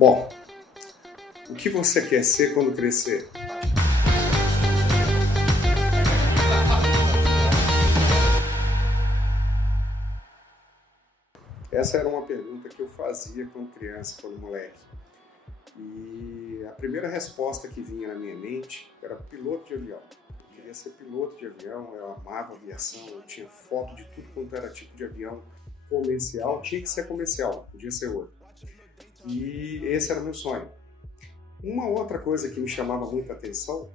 Bom, o que você quer ser quando crescer? Essa era uma pergunta que eu fazia quando criança, quando moleque. E a primeira resposta que vinha na minha mente era piloto de avião. Eu queria ser piloto de avião, eu amava aviação, eu tinha foto de tudo quanto era tipo de avião comercial. Tinha que ser comercial, podia ser outro. E esse era o meu sonho. Uma outra coisa que me chamava muita atenção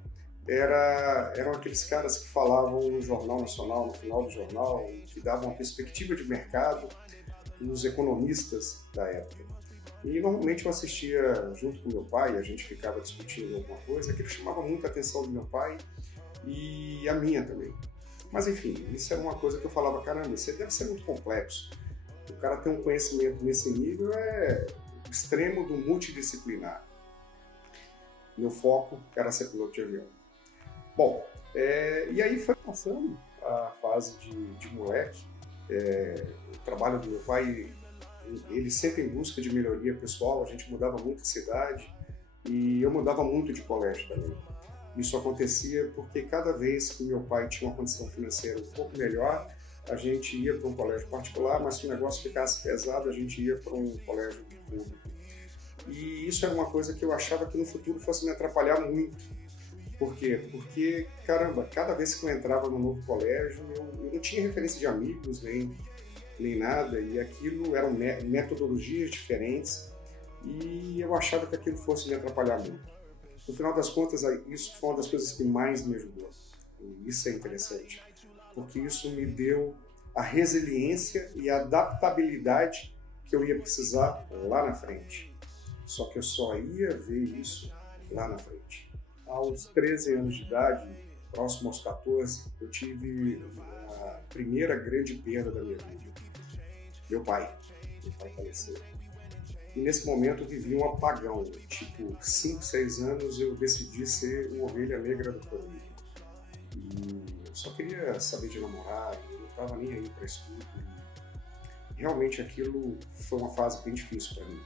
eram aqueles caras que falavam no Jornal Nacional, no final do jornal, que davam uma perspectiva de mercado, os economistas da época. E normalmente eu assistia junto com meu pai, a gente ficava discutindo alguma coisa, aquilo chamava muita atenção do meu pai e a minha também. Mas enfim, isso era uma coisa que eu falava, caramba, isso deve ser muito complexo. O cara ter um conhecimento nesse nível é o extremo do multidisciplinar. Meu foco era ser piloto de avião. Bom, e aí foi passando a fase de moleque. O trabalho do meu pai, ele sempre em busca de melhoria pessoal, a gente mudava muito de cidade e eu mudava muito de colégio também. Isso acontecia porque cada vez que meu pai tinha uma condição financeira um pouco melhor, a gente ia para um colégio particular, mas se o negócio ficasse pesado, a gente ia para um colégio público. E isso era uma coisa que eu achava que no futuro fosse me atrapalhar muito. Por quê? Porque, caramba, cada vez que eu entrava no novo colégio, eu não tinha referência de amigos, nem nada, e aquilo eram metodologias diferentes, e eu achava que aquilo fosse me atrapalhar muito. No final das contas, isso foi uma das coisas que mais me ajudou. E isso é interessante, porque isso me deu a resiliência e a adaptabilidade que eu ia precisar lá na frente. Só que eu só ia ver isso lá na frente. Aos 13 anos de idade, próximo aos 14, eu tive a primeira grande perda da minha vida. Meu pai faleceu. E nesse momento eu vivi um apagão. Tipo, 5, 6 anos eu decidi ser uma ovelha negra da família. E eu só queria saber de namorar, eu não estava nem aí para estudo. E realmente aquilo foi uma fase bem difícil para mim.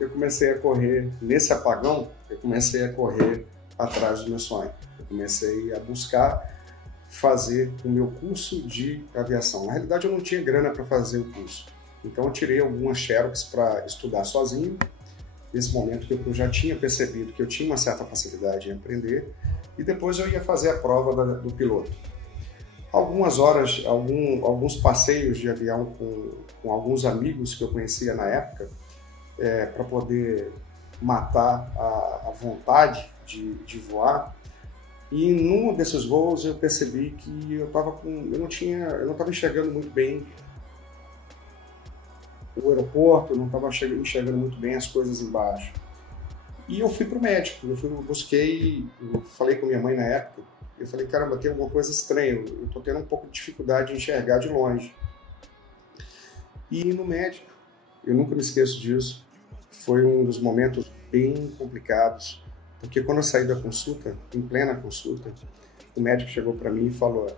Eu comecei a correr, nesse apagão, eu comecei a correr atrás do meu sonho. Eu comecei a buscar fazer o meu curso de aviação. Na realidade, eu não tinha grana para fazer o curso. Então, eu tirei algumas xerox para estudar sozinho. Nesse momento que eu já tinha percebido que eu tinha uma certa facilidade em aprender. E depois eu ia fazer a prova do piloto. Algumas horas, alguns passeios de avião com alguns amigos que eu conhecia na época, para poder matar a vontade de voar. E num desses voos eu percebi que eu não estava enxergando muito bem o aeroporto, eu não estava enxergando muito bem as coisas embaixo. E eu fui para o médico, eu falei com minha mãe na época, eu falei, caramba, tem alguma coisa estranha, eu estou tendo um pouco de dificuldade de enxergar de longe. E no médico, eu nunca me esqueço disso, foi um dos momentos bem complicados, porque quando eu saí da consulta, em plena consulta, o médico chegou para mim e falou,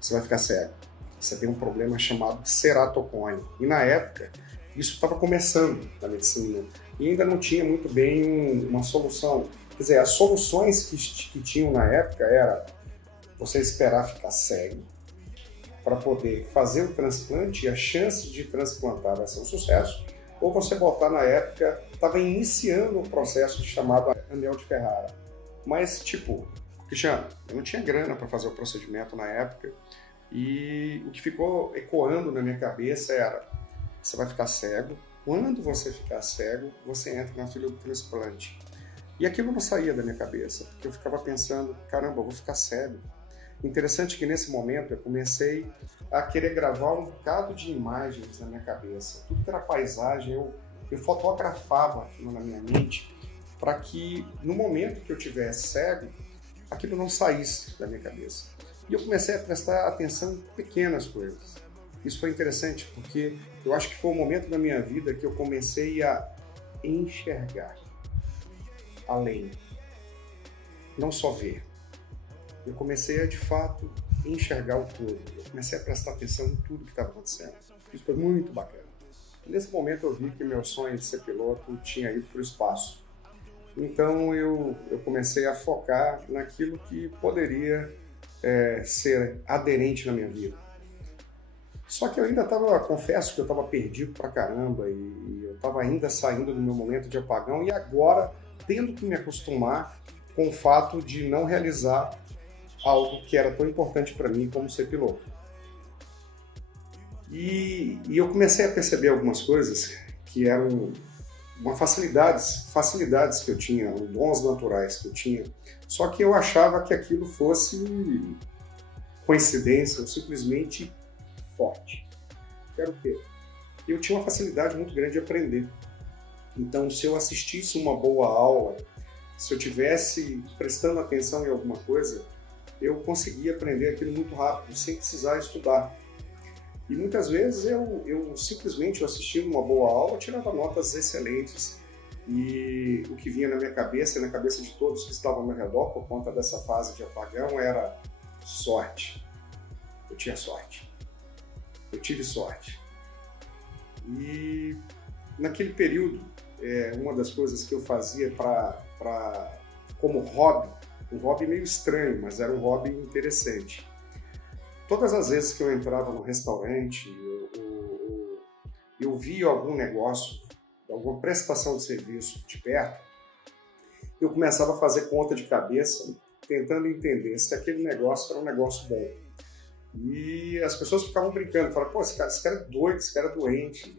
você vai ficar cego, você tem um problema chamado ceratocone. E na época, isso estava começando na medicina, e ainda não tinha muito bem uma solução. Quer dizer, as soluções que tinham na época era você esperar ficar cego, para poder fazer o transplante, e a chance de transplantar vai ser um sucesso, ou você botar na época, estava iniciando o processo chamado anel de Ferrara. Mas, tipo, Cristiano, eu não tinha grana para fazer o procedimento na época, e o que ficou ecoando na minha cabeça era, você vai ficar cego, quando você ficar cego, você entra na fila do transplante. E aquilo não saía da minha cabeça, porque eu ficava pensando, caramba, eu vou ficar cego. Interessante que nesse momento eu comecei a querer gravar um bocado de imagens na minha cabeça. Tudo que era paisagem, eu fotografava aquilo na minha mente para que no momento que eu tivesse cego, aquilo não saísse da minha cabeça. E eu comecei a prestar atenção em pequenas coisas. Isso foi interessante porque eu acho que foi o momento da minha vida que eu comecei a enxergar além, não só ver. Eu comecei a, de fato, enxergar o todo. Eu comecei a prestar atenção em tudo que estava acontecendo. Isso foi muito bacana. Nesse momento eu vi que meu sonho de ser piloto tinha ido para o espaço. Então eu comecei a focar naquilo que poderia ser aderente na minha vida. Só que eu ainda estava, confesso que eu estava perdido pra caramba e eu estava ainda saindo do meu momento de apagão e agora tendo que me acostumar com o fato de não realizar algo que era tão importante para mim como ser piloto. E eu comecei a perceber algumas coisas que eram facilidades que eu tinha, dons naturais que eu tinha, só que eu achava que aquilo fosse coincidência ou simplesmente forte. Era o quê? Eu tinha uma facilidade muito grande de aprender. Então, se eu assistisse uma boa aula, se eu tivesse prestando atenção em alguma coisa, eu conseguia aprender aquilo muito rápido, sem precisar estudar. E muitas vezes eu simplesmente assistindo uma boa aula, tirava notas excelentes. E o que vinha na minha cabeça e na cabeça de todos que estavam ao meu redor, por conta dessa fase de apagão, era sorte. Eu tinha sorte. Eu tive sorte. E naquele período, uma das coisas que eu fazia como hobby, um hobby meio estranho, mas era um hobby interessante. Todas as vezes que eu entrava no restaurante, eu via algum negócio, alguma prestação de serviço de perto, eu começava a fazer conta de cabeça, tentando entender se aquele negócio era um negócio bom. E as pessoas ficavam brincando, falavam, pô, esse cara é doido, esse cara é doente,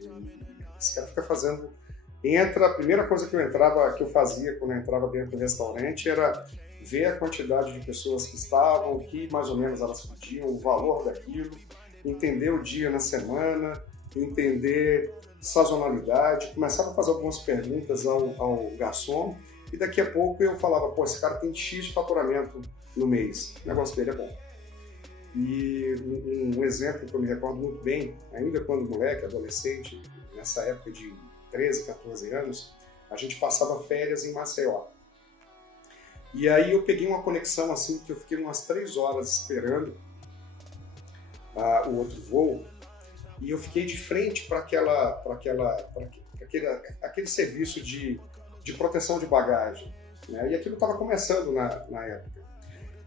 esse cara fica fazendo... A primeira coisa que eu fazia quando eu entrava dentro do restaurante era ver a quantidade de pessoas que estavam, o que mais ou menos elas pediam, o valor daquilo, entender o dia na semana, entender sazonalidade, começava a fazer algumas perguntas ao garçom e daqui a pouco eu falava, pô, esse cara tem X de faturamento no mês, o negócio dele é bom. E um exemplo que eu me recordo muito bem, ainda quando moleque, adolescente, nessa época de 13, 14 anos, a gente passava férias em Maceió. E aí eu peguei uma conexão assim, que eu fiquei umas 3 horas esperando o outro voo, e eu fiquei de frente para aquele serviço de proteção de bagagem, né? E aquilo estava começando na época.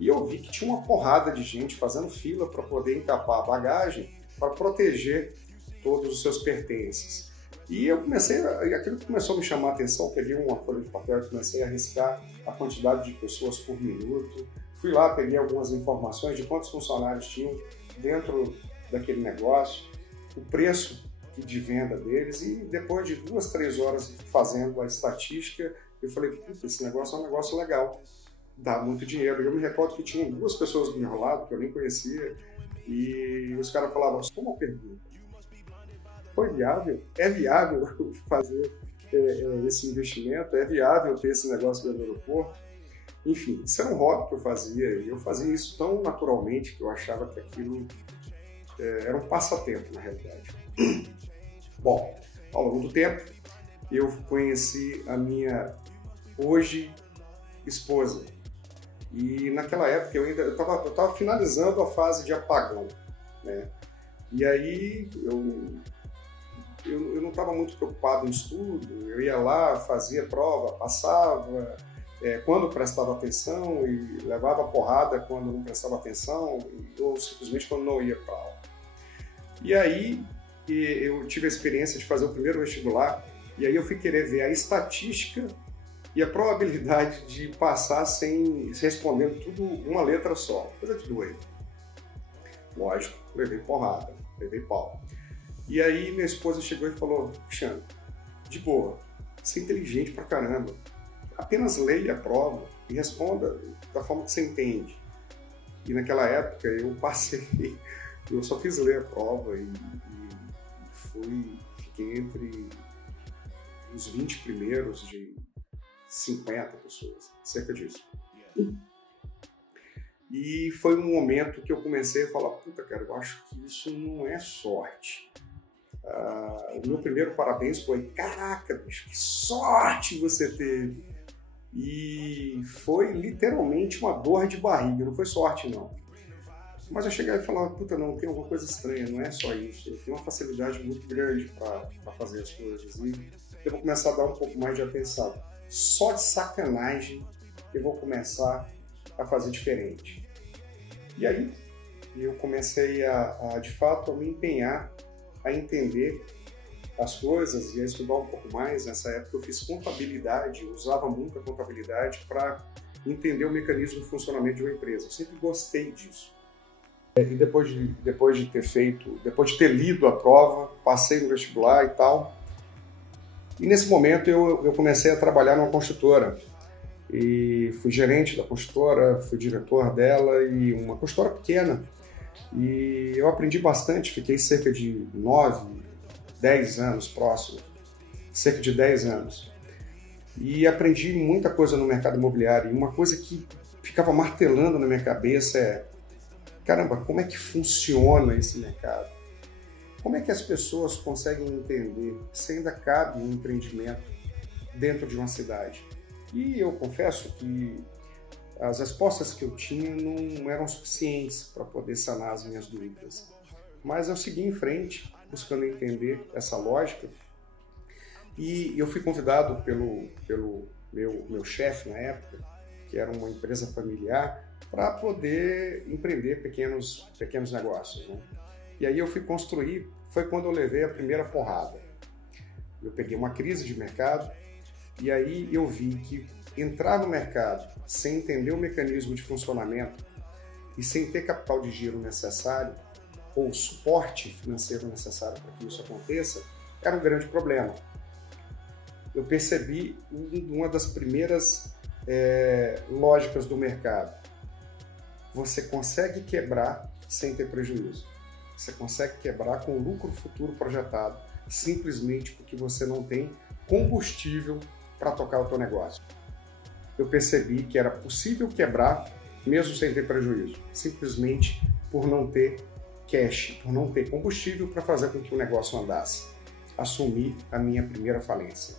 E eu vi que tinha uma porrada de gente fazendo fila para poder encapar a bagagem para proteger todos os seus pertences. E aquilo começou a me chamar a atenção, peguei uma folha de papel e comecei a riscar a quantidade de pessoas por minuto. Fui lá, peguei algumas informações de quantos funcionários tinham dentro daquele negócio, o preço de venda deles, e depois de 2, 3 horas fazendo a estatística, eu falei, puta, esse negócio é um negócio legal, dá muito dinheiro. E eu me recordo que tinham 2 pessoas do meu lado, que eu nem conhecia, e os caras falavam, só uma pergunta, foi viável? É viável fazer esse investimento? É viável ter esse negócio dentro do aeroporto? Enfim, isso era um hobby que eu fazia, e eu fazia isso tão naturalmente que eu achava que aquilo era um passatempo, na realidade. Bom, ao longo do tempo, eu conheci a minha hoje esposa. E naquela época eu estava finalizando a fase de apagão, né? E aí eu não estava muito preocupado em estudo, eu ia lá, fazia prova, passava, quando prestava atenção e levava porrada quando não prestava atenção, ou simplesmente quando não ia para aula. E aí eu tive a experiência de fazer o primeiro vestibular, e aí eu fui querer ver a estatística e a probabilidade de passar sem respondendo tudo uma letra só, coisa de doido. Lógico, levei porrada, levei pau. E aí minha esposa chegou e falou, Cristiano, de boa, você é inteligente pra caramba, apenas leia a prova e responda da forma que você entende. E naquela época eu passei, eu só fiz ler a prova e fiquei entre os 20 primeiros de 50 pessoas, cerca disso. E foi um momento que eu comecei a falar, puta, cara, eu acho que isso não é sorte. O meu primeiro parabéns foi, caraca, bicho, que sorte você teve. E foi literalmente uma dor de barriga, não foi sorte não. Mas eu chegava e falava, puta, não, tem alguma coisa estranha, não é só isso. Eu tenho uma facilidade muito grande para fazer as coisas. E eu vou começar a dar um pouco mais de atenção. Só de sacanagem eu vou começar a fazer diferente. E aí eu comecei de fato, a me empenhar a entender as coisas e a estudar um pouco mais. Nessa época eu fiz contabilidade, usava muito a contabilidade para entender o mecanismo de funcionamento de uma empresa. Eu sempre gostei disso. E depois de ter lido a prova, passei no vestibular e tal. E nesse momento eu comecei a trabalhar numa construtora. E fui gerente da construtora, fui diretor dela, e uma construtora pequena. E eu aprendi bastante, fiquei cerca de 10 anos próximo, cerca de 10 anos. E aprendi muita coisa no mercado imobiliário. E uma coisa que ficava martelando na minha cabeça é: caramba, como é que funciona esse mercado? Como é que as pessoas conseguem entender se ainda cabe um empreendimento dentro de uma cidade? E eu confesso que as respostas que eu tinha não eram suficientes para poder sanar as minhas dúvidas. Mas eu segui em frente, buscando entender essa lógica. E eu fui convidado pelo meu chefe na época, que era uma empresa familiar, para poder empreender pequenos negócios, né? E aí eu fui construir, foi quando eu levei a primeira porrada. Eu peguei uma crise de mercado e aí eu vi que entrar no mercado sem entender o mecanismo de funcionamento e sem ter capital de giro necessário ou suporte financeiro necessário para que isso aconteça, era um grande problema. Eu percebi uma das primeiras lógicas do mercado. Você consegue quebrar sem ter prejuízo. Você consegue quebrar com lucro futuro projetado, simplesmente porque você não tem combustível para tocar o teu negócio. Eu percebi que era possível quebrar mesmo sem ter prejuízo, simplesmente por não ter cash, por não ter combustível para fazer com que o negócio andasse. Assumi a minha primeira falência.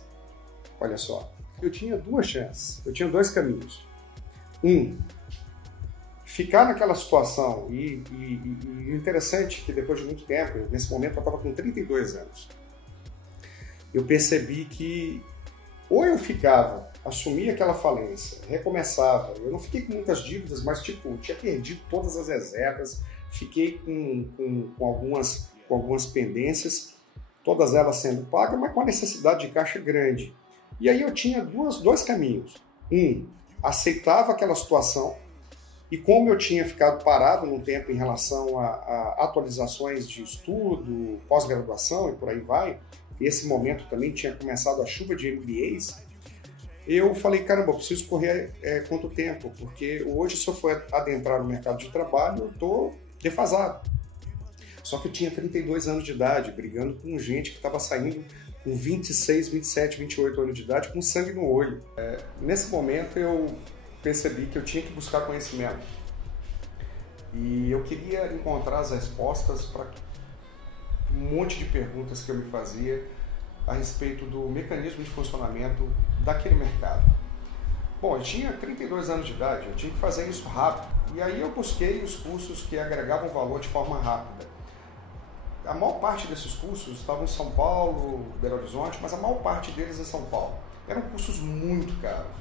Olha só, eu tinha duas chances, eu tinha dois caminhos. Ficar naquela situação, e o interessante é que depois de muito tempo, nesse momento eu estava com 32 anos, eu percebi que ou eu ficava, assumia aquela falência, recomeçava, eu não fiquei com muitas dívidas, mas tipo, tinha perdido todas as reservas, fiquei com algumas pendências, todas elas sendo pagas, mas com a necessidade de caixa grande. E aí eu tinha dois caminhos. Aceitava aquela situação, e como eu tinha ficado parado num tempo em relação a atualizações de estudo, pós-graduação e por aí vai, e esse momento também tinha começado a chuva de MBAs, eu falei, caramba, eu preciso correr quanto tempo, porque hoje se eu for adentrar no mercado de trabalho, eu estou defasado. Só que eu tinha 32 anos de idade, brigando com gente que estava saindo com 26, 27, 28 anos de idade, com sangue no olho. Nesse momento eu percebi que eu tinha que buscar conhecimento. E eu queria encontrar as respostas para um monte de perguntas que eu me fazia a respeito do mecanismo de funcionamento daquele mercado. Bom, eu tinha 32 anos de idade, eu tinha que fazer isso rápido. E aí eu busquei os cursos que agregavam valor de forma rápida. A maior parte desses cursos estavam em São Paulo, Belo Horizonte, mas a maior parte deles em São Paulo. Eram cursos muito caros.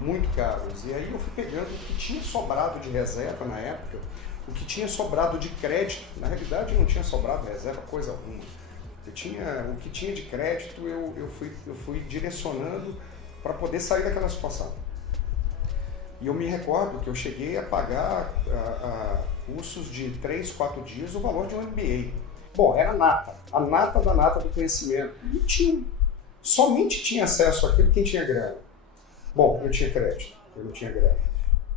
Muito caros. E aí eu fui pegando o que tinha sobrado de reserva na época, o que tinha sobrado de crédito. Na realidade não tinha sobrado reserva coisa alguma. O que tinha de crédito eu fui direcionando para poder sair daquela situação. E eu me recordo que eu cheguei a pagar cursos de 3, 4 dias o valor de um MBA. Bom, era a nata da nata do conhecimento. E somente tinha acesso àquilo quem tinha grana. Bom, eu tinha crédito, eu não tinha grana.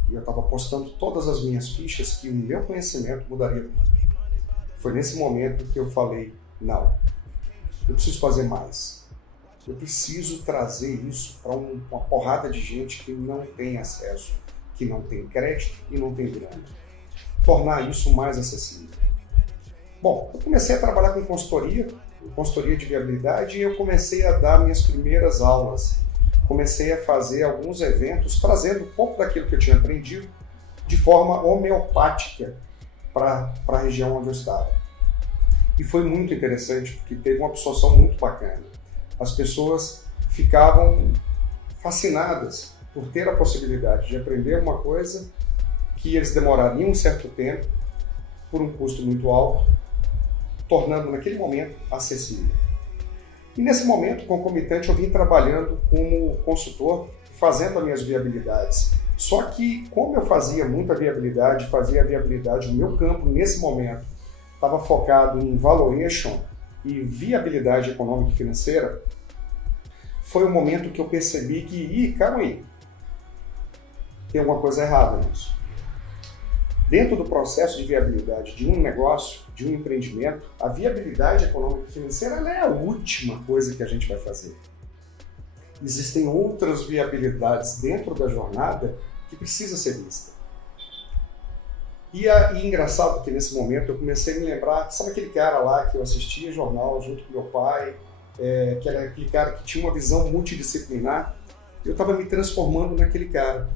E eu estava apostando todas as minhas fichas que o meu conhecimento mudaria. Foi nesse momento que eu falei, não, eu preciso fazer mais. Eu preciso trazer isso para uma porrada de gente que não tem acesso, que não tem crédito e não tem grana. Tornar isso mais acessível. Bom, eu comecei a trabalhar com consultoria de viabilidade, e eu comecei a dar minhas primeiras aulas. Comecei a fazer alguns eventos, trazendo um pouco daquilo que eu tinha aprendido de forma homeopática para a região onde eu estava. E foi muito interessante porque teve uma absorção muito bacana. As pessoas ficavam fascinadas por ter a possibilidade de aprender uma coisa que eles demorariam um certo tempo por um custo muito alto, tornando naquele momento acessível. E nesse momento concomitante eu vim trabalhando como consultor, fazendo as minhas viabilidades. Só que como eu fazia muita viabilidade, o meu campo nesse momento estava focado em valuation e viabilidade econômica e financeira, foi o momento que eu percebi que, calma aí, tem alguma coisa errada nisso. Dentro do processo de viabilidade de um negócio, de um empreendimento, a viabilidade econômica e financeira ela é a última coisa que a gente vai fazer. Existem outras viabilidades dentro da jornada que precisa ser vista. E engraçado que nesse momento eu comecei a me lembrar, sabe aquele cara lá que eu assistia jornal junto com meu pai, que era aquele cara que tinha uma visão multidisciplinar? Eu estava me transformando naquele cara.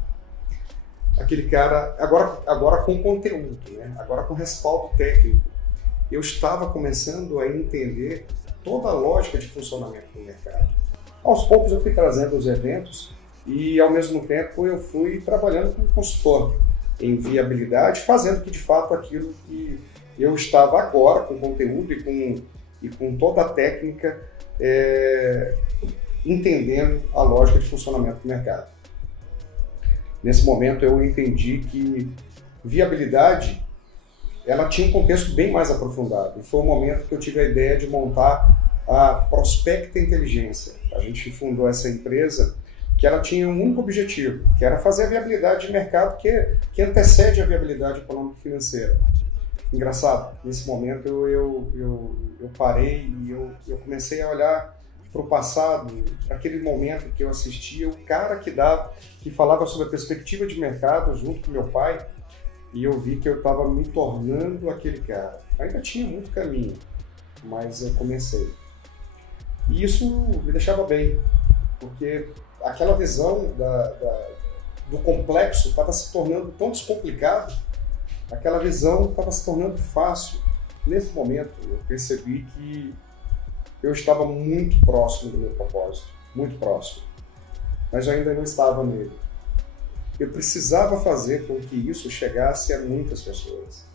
Aquele cara, agora com conteúdo, né? Agora com respaldo técnico. Eu estava começando a entender toda a lógica de funcionamento do mercado. Aos poucos eu fui trazendo os eventos e ao mesmo tempo eu fui trabalhando como consultor em viabilidade, fazendo que de fato aquilo que eu estava agora com conteúdo e com toda a técnica, entendendo a lógica de funcionamento do mercado. Nesse momento eu entendi que viabilidade ela tinha um contexto bem mais aprofundado. E foi o momento que eu tive a ideia de montar a Prospecta Inteligência. A gente fundou essa empresa que ela tinha um único objetivo, que era fazer a viabilidade de mercado que antecede a viabilidade econômica e financeira. Engraçado, nesse momento eu parei e eu comecei a olhar para o passado, aquele momento que eu assistia, o cara que falava sobre a perspectiva de mercado junto com meu pai, e eu vi que eu estava me tornando aquele cara. Ainda tinha muito caminho, mas eu comecei. E isso me deixava bem, porque aquela visão do complexo estava se tornando tão descomplicado, aquela visão estava se tornando fácil. Nesse momento eu percebi que eu estava muito próximo do meu propósito, muito próximo, mas eu ainda não estava nele. Eu precisava fazer com que isso chegasse a muitas pessoas.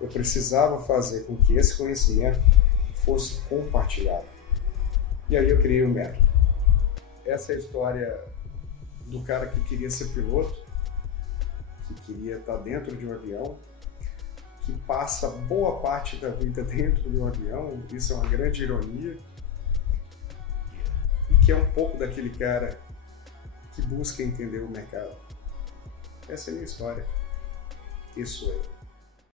Eu precisava fazer com que esse conhecimento fosse compartilhado. E aí eu criei o método. Essa é a história do cara que queria ser piloto, que queria estar dentro de um avião, que passa boa parte da vida dentro de um avião, isso é uma grande ironia, e que é um pouco daquele cara que busca entender o mercado. Essa é a minha história. Isso é.